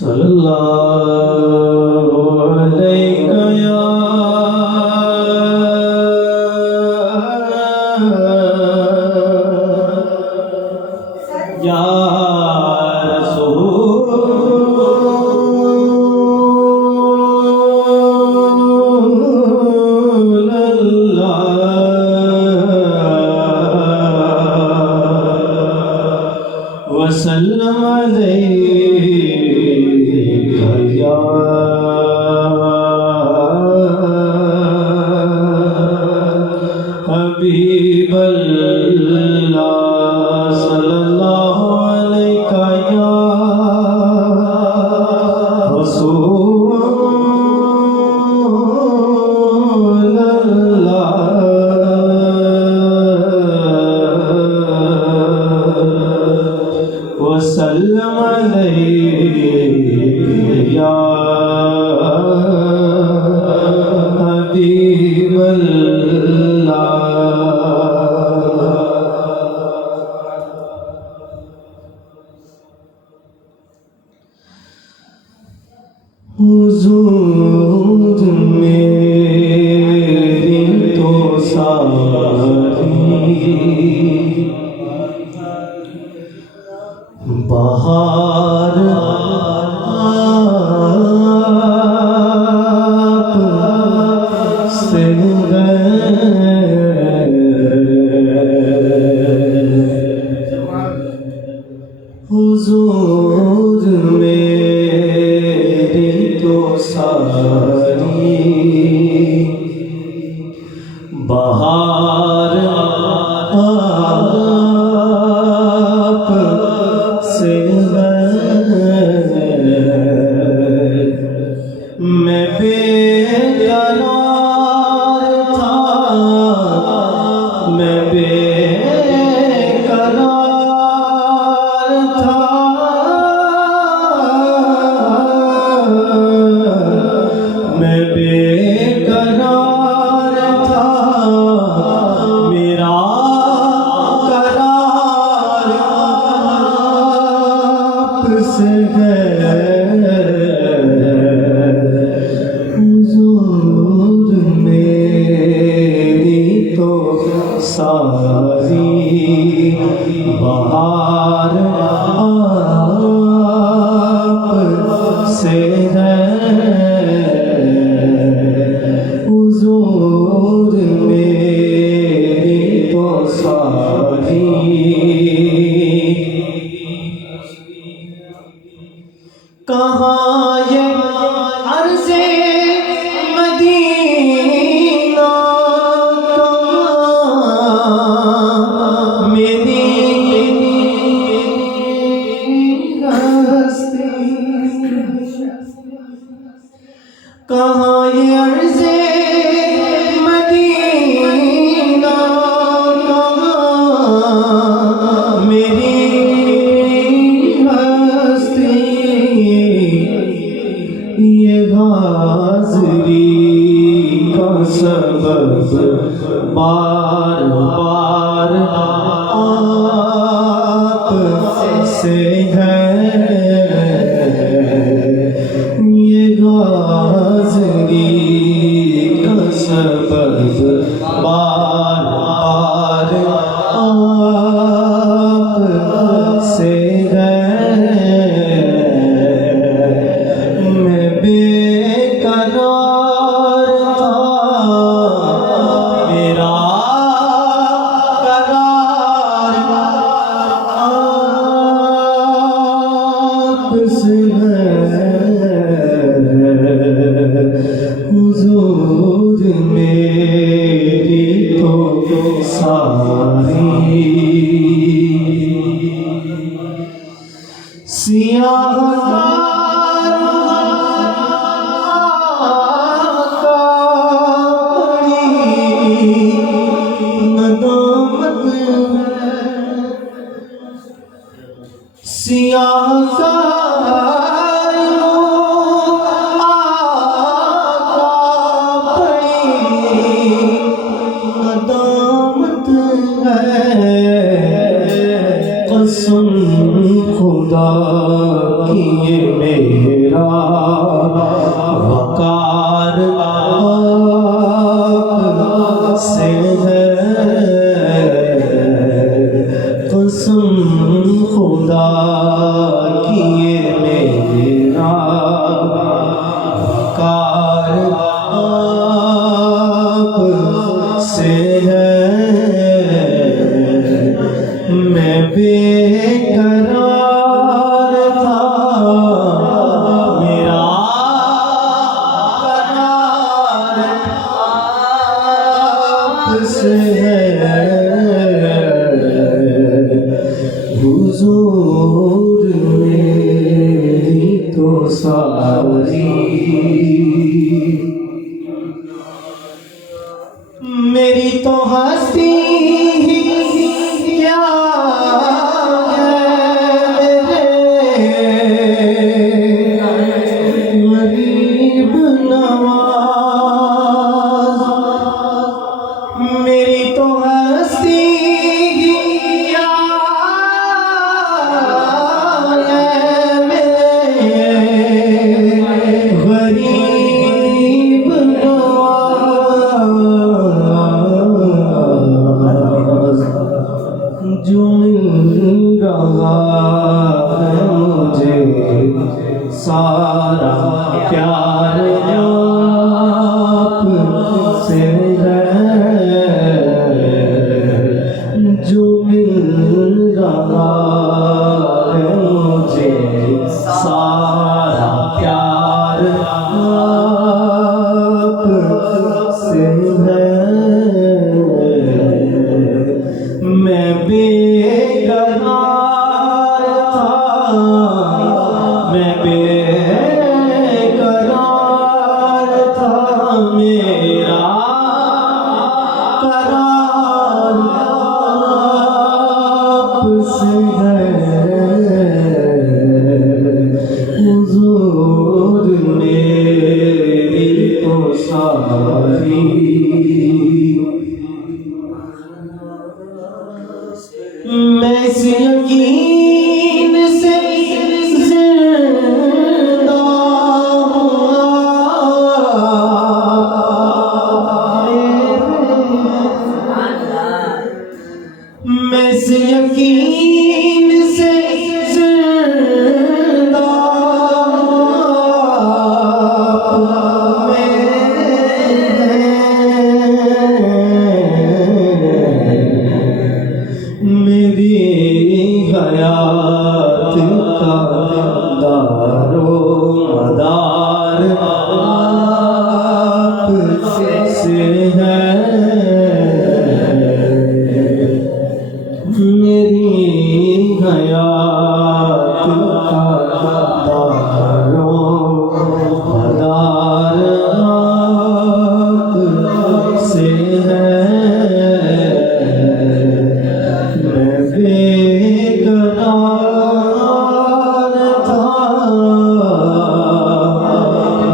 صلی اللہ علیہ یا رسول اللہ وسلم علیہ یا حبیب اللہ صلی اللہ علیہ یا رسول اللہ وسلم علیہ یا حبیب اللہ حضور میری تو ساری بہار آپ سے حضور میری تو ساری بہار آپ سے میں بے قرار تھا میں بے قرار تھا میں بے قرار تھا میرا قرار آپ سے ہے حضور میری تو ساری بہار آپ سے ہے حضور میری تو ساری کہاں یہ عرض مدینہ کہاں میری ہستی کہاں یہ عرض مدینہ کہاں میری ہستی یہ حاضری کا سبب بار بار آپ سے ہے یہ حاضری کا سبب بار بار آپ سے ہے میں بے قرار تھا میرا قرار آپ سے ہے حضور میری تو ساری سیاہ سیاہ ندامت ہے قسم خدا کیے میرا وقار آپ سے ہے، قسم خدا کیے میرا وقار آپ سے ہے، میں بے قرار تھا، میرا قرار آپ سے ہے، حضور میری تو ساری، میری تو ہستی کیا ہے، غریب نواز، میری تو ہستی کیا ہے، غریب نواز، جو مل رہا ہے مجھے سارا پیار آپ سے ہے، جو مل رہا ہے مجھے سارا پیار آپ سے ہے، میں بے قرار تھا، میں بے قرار تھا، میرا قرار آپ سے ہے، حضور میری تو ساری، میں اس یقین سے زندہ ہوں، میں اس یقین سے زندہ میری حیات کا دار و مدار آپ سے ہے، میری حیات کا دار و مدار آپ سے ہے، میں بے قرار تھا،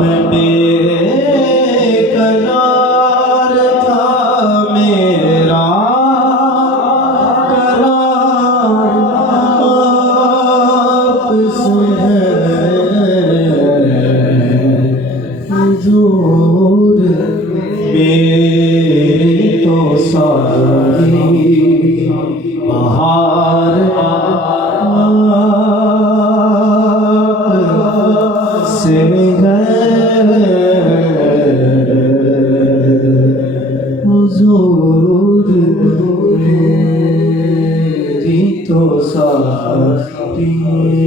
میں بے قرار تھا، میرا قرار آپ سے ہے، حضور میری تو ساری، بہار آپ سے ہے، حضور میری تو ساری۔